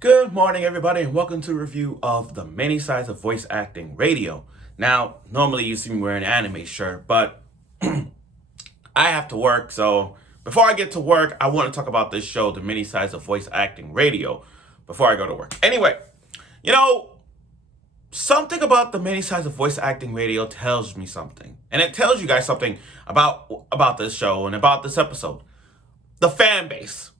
Good morning, everybody, and welcome to a review of the many sides of voice acting radio. Now, normally you see me wearing an anime shirt, but I have to work, so before I get to work, I want to talk about this show, The Many Sides of Voice Acting Radio, before I go to work. Anyway, you know, something about The Many Sides of Voice Acting Radio tells me something. And it tells you guys something about this show and about this episode. The fan base.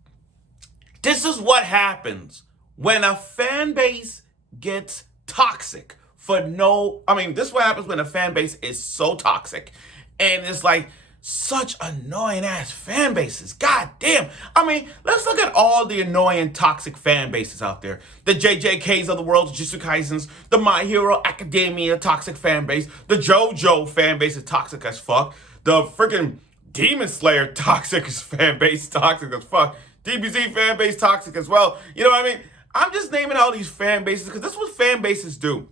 This is what happens when a fan base gets toxic this is what happens when a fan base is so toxic. And it's like such annoying ass fan bases. God damn. Let's look at all the annoying toxic fan bases out there. The JJKs of the world, Jujutsu Kaisens, the My Hero Academia toxic fan base, the JoJo fan base is toxic as fuck. The freaking Demon Slayer toxic fan base toxic as fuck. DBZ fan base toxic as well. You know what I mean? I'm just naming all these fan bases because that's what fan bases do.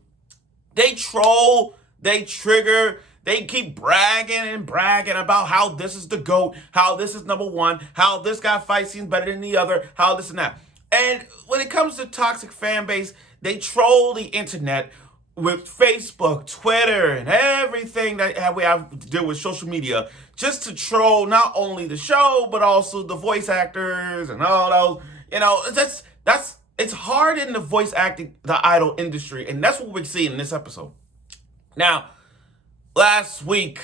They troll, they trigger, they keep bragging and bragging about how this is the GOAT, how this is number one, how this guy fight scenes better than the other, how this and that. And when it comes to toxic fan base, they troll the internet with Facebook, Twitter, and everything that we have to do with social media just to troll not only the show, but also the voice actors and all those. It's hard in the voice acting, the idol industry, and that's what we're seeing in this episode. Now, last week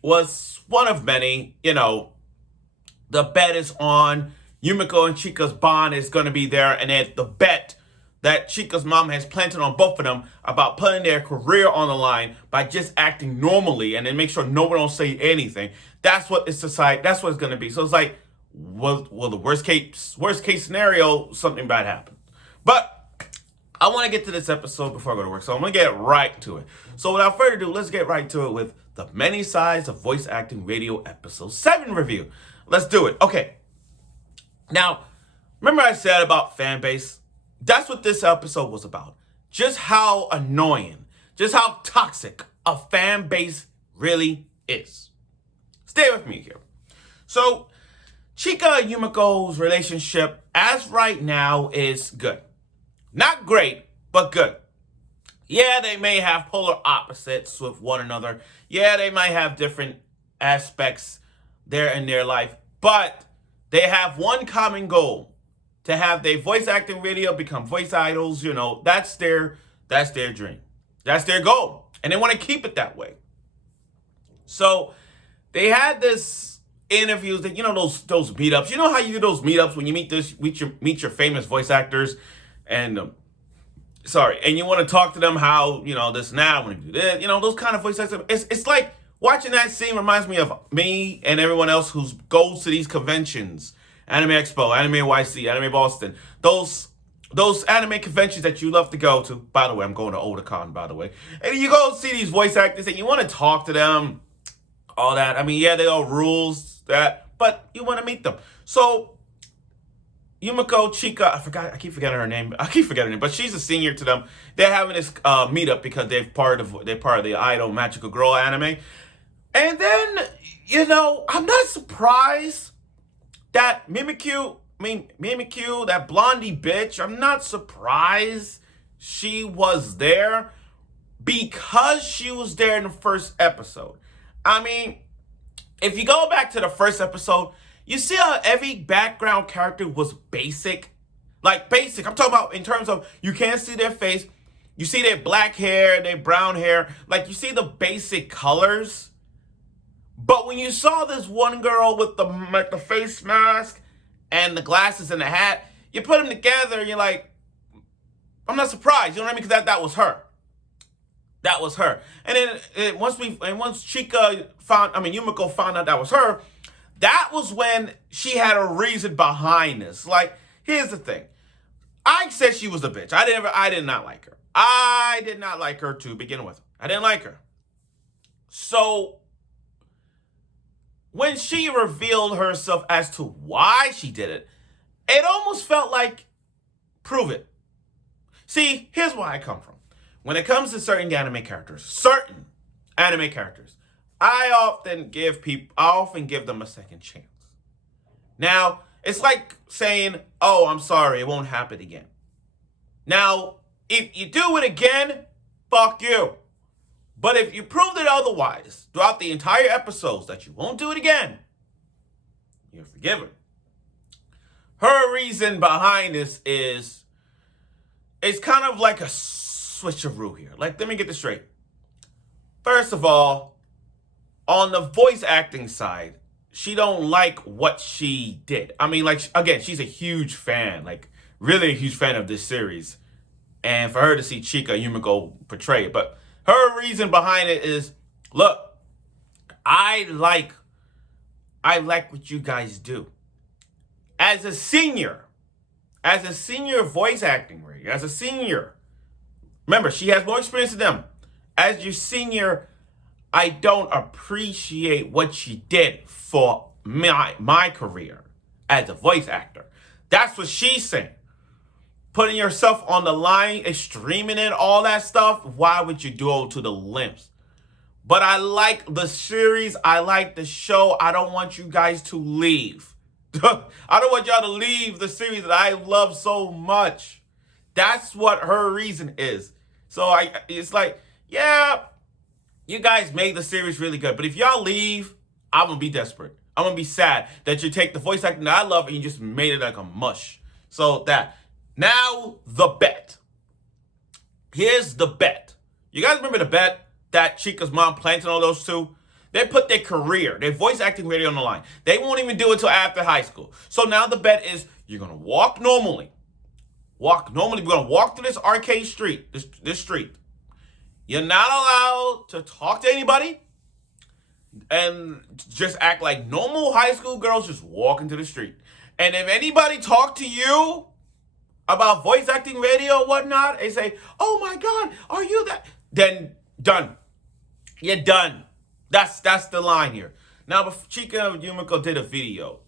was one of many, the bet is on. Yumiko and Chika's bond is going to be there, and the bet that Chika's mom has planted on both of them about putting their career on the line by just acting normally and then make sure no one will say anything. That's what it's decided. That's what it's going to be. So it's like, well, the worst case scenario, something bad happens. But I want to get to this episode before I go to work, so I'm going to get right to it. So without further ado, let's get right to it with the Many Sides of Voice Acting Radio Episode 7 review. Let's do it. Okay. Now, remember I said about fan base? That's what this episode was about. Just how annoying, just how toxic a fan base really is. Stay with me here. So, Chika and Yumiko's relationship, as right now, is good. Not great, but good. Yeah, they may have polar opposites with one another. Yeah, they might have different aspects there in their life. But they have one common goal. To have their voice acting radio become voice idols, that's their dream. That's their goal. And they want to keep it that way. So they had this interviews that, those meetups. You know how you do those meetups when you meet your famous voice actors and and you want to talk to them how, this and that, I want to do this, those kind of voice actors. It's like watching that scene reminds me of me and everyone else who goes to these conventions. Anime Expo, Anime YC, Anime Boston. Those anime conventions that you love to go to. By the way, I'm going to Otakon, by the way. And you go see these voice actors and you want to talk to them. All that. Yeah, they all rules that, but you want to meet them. So, Yumiko, Chika, I keep forgetting her name. But she's a senior to them. They're having this meetup because they're part of the Idol Magical Girl anime. And then, I'm not surprised that Mimikyu, that blondie bitch, I'm not surprised she was there because she was there in the first episode. If you go back to the first episode, you see how every background character was basic? Like basic, I'm talking about in terms of you can't see their face, you see their black hair, their brown hair, like you see the basic colors. But when you saw this one girl with the face mask and the glasses and the hat, you put them together and you're like, I'm not surprised. You know what I mean? Because that was her. That was her. And then once Yumiko found out that was her, that was when she had a reason behind this. Like, here's the thing. I said she was a bitch. I did not like her. I did not like her to begin with. I didn't like her. So when she revealed herself as to why she did it, it almost felt like, prove it. See, here's where I come from. When it comes to certain anime characters, I often give them a second chance. Now, It's like saying, oh, I'm sorry, it won't happen again. Now, if you do it again, fuck you. But if you proved it otherwise throughout the entire episodes that you won't do it again, you're forgiven. Her reason behind this is it's kind of like a switcheroo here. Like, let me get this straight. First of all, on the voice acting side, she don't like what she did. I mean, like, again, she's a huge fan, like, really a huge fan of this series. And for her to see Chika and Yumiko portray it. But her reason behind it is, look, I like what you guys do. As a senior voice acting, as a senior, remember, she has more experience than them. As your senior, I don't appreciate what she did for my career as a voice actor. That's what she's saying. Putting yourself on the line, streaming it, all that stuff, why would you do it to the limbs? But I like the series. I like the show. I don't want you guys to leave. I don't want y'all to leave the series that I love so much. That's what her reason is. So it's like, yeah, you guys made the series really good. But if y'all leave, I'm going to be desperate. I'm going to be sad that you take the voice acting that I love and you just made it like a mush. So that. Now, the bet. Here's the bet. You guys remember the bet that Chika's mom planted on those two? They put their career, their voice acting career on the line. They won't even do it until after high school. So now the bet is you're going to walk normally. Walk normally. We're going to walk through this arcade street, this street. You're not allowed to talk to anybody and just act like normal high school girls just walk into the street. And if anybody talk to you about voice acting radio or whatnot, they say, oh my God, are you that? Then done. You're done. That's the line here. Now, Chika and Yumiko did a video.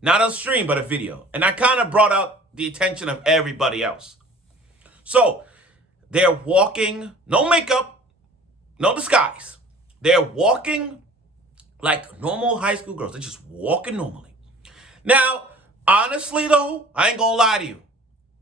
Not a stream, but a video. And that kind of brought out the attention of everybody else. So, they're walking, no makeup, no disguise. They're walking like normal high school girls. They're just walking normally. Now, honestly though, I ain't gonna lie to you.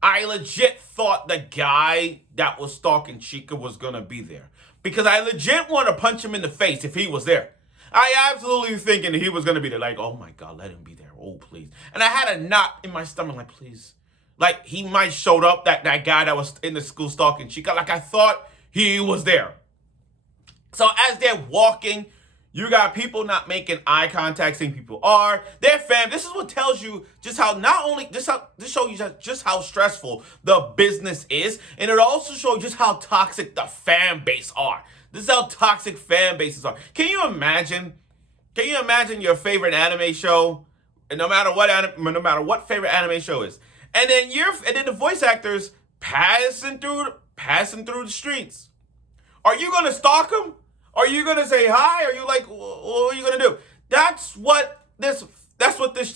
I legit thought the guy that was stalking Chika was gonna be there. Because I legit want to punch him in the face if he was there. I absolutely thinking he was gonna be there. Like, oh my God, let him be there. Oh, please. And I had a knot in my stomach, like, please. Like, he might showed up, that guy that was in the school stalking Chika. Like, I thought he was there. So as they're walking, you got people not making eye contact, seeing people are. They're fam. This is what tells you just how this shows you just how stressful the business is. And it also shows just how toxic the fan base are. This is how toxic fan bases are. Can you imagine your favorite anime show? And no matter what favorite anime show is. And then the voice actors passing through the streets. Are you gonna stalk them? Are you gonna say hi? Are you like, what are you gonna do? That's what this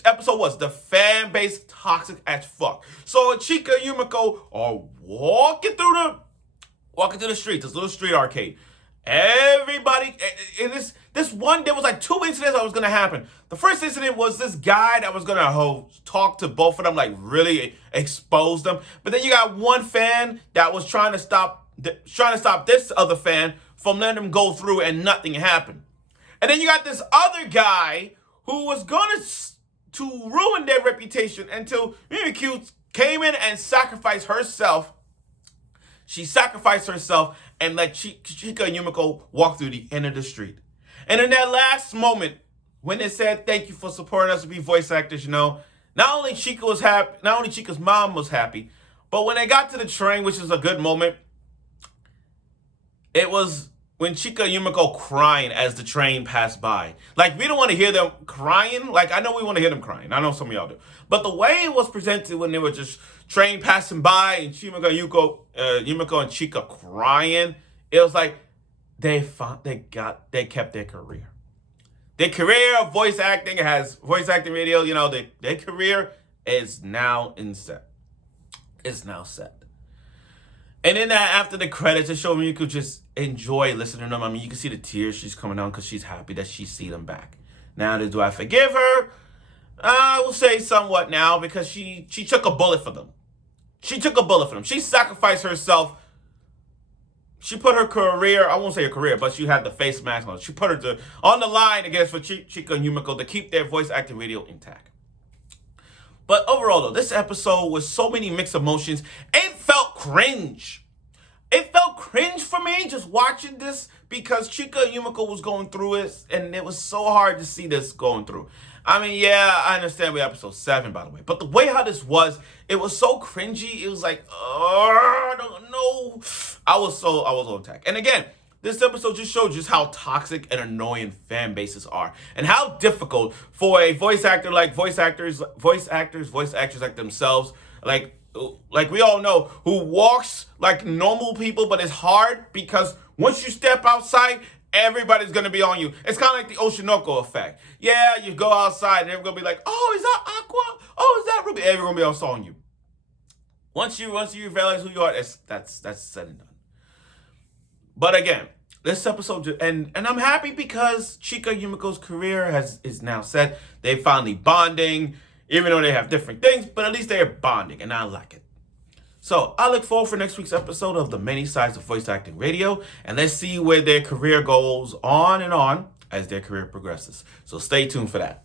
episode was. The fan base toxic as fuck. So Chika and Yumiko are walking through the streets, this little street arcade. Everybody, in there was like two incidents that was gonna happen. The first incident was this guy that was gonna talk to both of them, like really expose them. But then you got one fan that was trying to stop this other fan from letting him go through and nothing happened. And then you got this other guy who was going to ruin their reputation until Yumiko came in and sacrificed herself. She sacrificed herself and let Chika and Yumiko walk through the end of the street. And in that last moment, when they said, thank you for supporting us to be voice actors, not only Chika was happy, not only Chika's mom was happy, but when they got to the train, which is a good moment, it was when Chika and Yumiko crying as the train passed by. Like, we don't want to hear them crying. Like, I know we want to hear them crying. I know some of y'all do. But the way it was presented when they were just train passing by and Yumiko and Chika crying, it was like they kept their career. Their career of voice acting voice acting radio, their career is now set. It's now set. And then after the credits, it showed me you could just enjoy listening to them. I mean, you can see the tears she's coming down because she's happy that she see them back. Now, do I forgive her? I will say somewhat now because she took a bullet for them. She took a bullet for them. She sacrificed herself. She put her career, I won't say her career, but she had the face mask on. She put her on the line against for Chika and Yumiko to keep their voice acting radio intact. But overall, though, this episode was so many mixed emotions. It felt cringe. It felt cringe for me just watching this because Chika and Yumiko was going through it, and it was so hard to see this going through. I mean, yeah, I understand we're episode 7, by the way, but the way how this was, it was so cringy. It was like, I don't know. I was on attack. And again, this episode just showed just how toxic and annoying fan bases are, and how difficult for a voice actor like voice actors like themselves, like we all know, who walks like normal people, but it's hard because once you step outside, everybody's gonna be on you. It's kind of like the Oshinoko effect. Yeah, you go outside and everyone's gonna be like, "Oh, is that Aqua? Oh, is that Ruby?" Everyone gonna be else on you. Once you realize who you are, that's said and done. But again, this episode, and I'm happy because Chika and Yumiko's career is now set. They finally bonding, even though they have different things, but at least they're bonding, and I like it. So I look forward for next week's episode of The Many Sides of Voice Acting Radio, and let's see where their career goes on and on as their career progresses. So stay tuned for that.